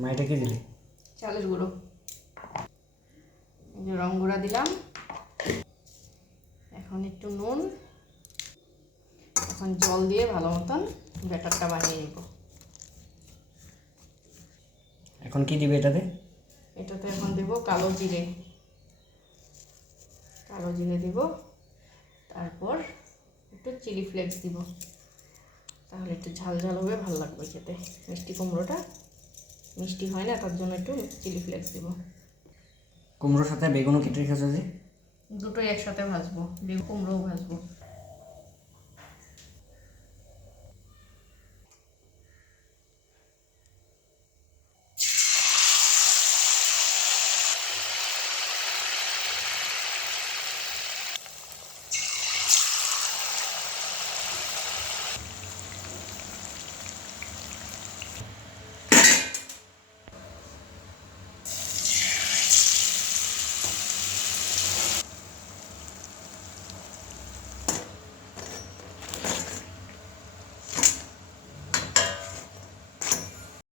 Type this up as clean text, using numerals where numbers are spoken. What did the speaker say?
মা এটা কি দিলে? চালের গুঁড়ো। এই যে রং গুঁড়া দিলাম, এখন একটু নুন, এখন জল দিয়ে ভালো মতন ব্যাটারটা বানিয়ে নেব। এখন কি দিবে এটাতে? এটাতে এখন দেব কালো জিরে, কালো জিরে দিব, তারপর একটু চিলি ফ্লেক্স দিব, তাহলে একটু ঝাল ঝাল হবে, ভালো লাগবে খেতে। মিষ্টি কুমড়োটা মিষ্টি হয় না, তার জন্য একটু চিলি ফ্লেক্স দিব। কুমড়োর সাথে বেগুনও কেটে রেখেছো যে? দুটোই একসাথে ভাজবো, কুমড়োও ভাজবো।